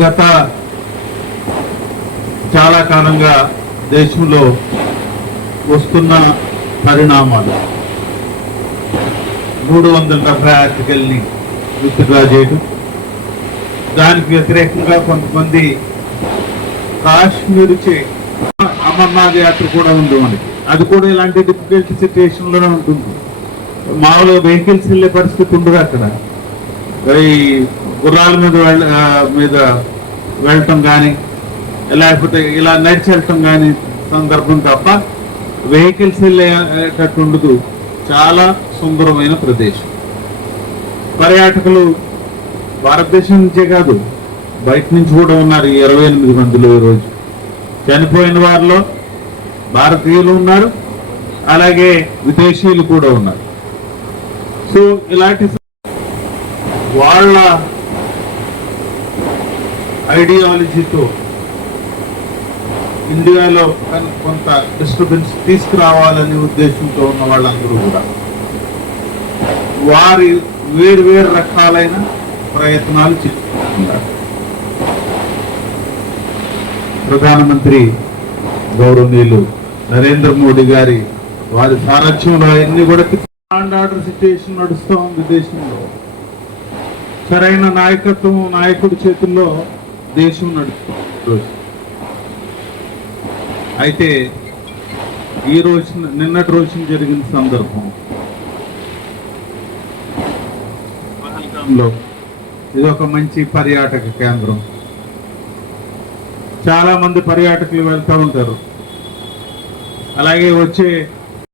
గత చాలా కాలంగా దేశంలో వస్తున్న పరిణామాలు 370 ఆర్టికల్ని విత్డ్రా చేయడం, దానికి వ్యతిరేకంగా కొంతమంది కాశ్మీర్ అమర్నాథ్ యాత్ర కూడా ఉంది మనకి. అది కూడా ఇలాంటి డిఫికల్ట్ సిచ్యువేషన్లోనే ఉంటుంది. మామూలుగా వెహికల్స్ వెళ్ళే పరిస్థితి ఉండదు అక్కడ. ఈ గుర్రాల మీద వెళ్ళటం కానీ, లేకపోతే ఇలా నడిచి వెళ్ళటం కానీ సందర్భం తప్ప వెహికల్స్ వెళ్ళేటట్టు ఉండదు. చాలా సుందరమైన ప్రదేశం. పర్యాటకులు భారతదేశం నుంచే కాదు, బయట నుంచి కూడా ఉన్నారు. 28 మందిలో ఈరోజు చనిపోయిన వారిలో భారతీయులు ఉన్నారు, అలాగే విదేశీయులు కూడా ఉన్నారు. సో ఇలాంటి వాళ్ళ ఐడియాలజీతో ఇండియాలో కొంత డిస్టర్బెన్స్ తీసుకురావాలనే ఉద్దేశంతో ఉన్న వాళ్ళందరూ కూడా వారి వేరు రకాలైన ప్రయత్నాలు చేస్తున్నారు. ప్రధానమంత్రి గౌరవనీయులు నరేంద్ర మోడీ గారి వారి సారథ్యంలో అన్ని కూడా లాండ్ ఆర్డర్ సిచ్యువేషన్ నడుస్తూ ఉంది దేశంలో. సరైన నాయకత్వం నాయకుడి చేతుల్లో దేశం నడుస్తుంది. అయితే ఈ రోజున నిన్నటి రోజున జరిగిన సందర్భం పహల్గాంలో, ఇది ఒక మంచి పర్యాటక కేంద్రం. చాలా మంది పర్యాటకులు వెళ్తూ ఉంటారు. అలాగే వచ్చే